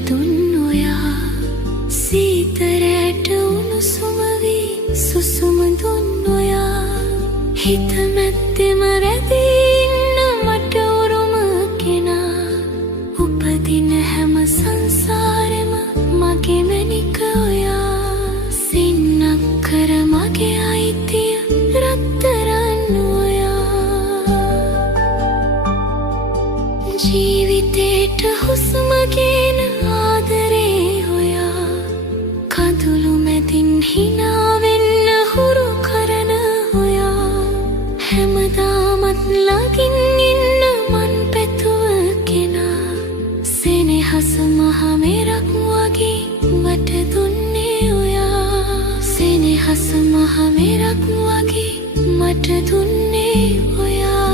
දුන් ඔයා සීතරයට උණුසුම වී සුසුම දුන් ඔයා හිත මැද්දෙම රැඳී ඉන්න මට උරුම කෙනා උපදින හැම සංසාරෙම මගේ මැනික ඔයා සින්නක් කර මගේ අයිතිය රත්තරන් ඔයා ජීවිතේට හුස්ම ගෙන ආදරේ ඔයා කඳුළු මැදින් හිනා වෙන්න හුරු කරන ඔයා හැමදාමත් ළඟින් ඉන්න මන් පැතුව කෙනා සෙනෙහස මහ මෙරක් වගේ මට දුන්නේ ඔයා සෙනෙහස මහ මෙරක් වගේ මට දුන්නේ ඔයා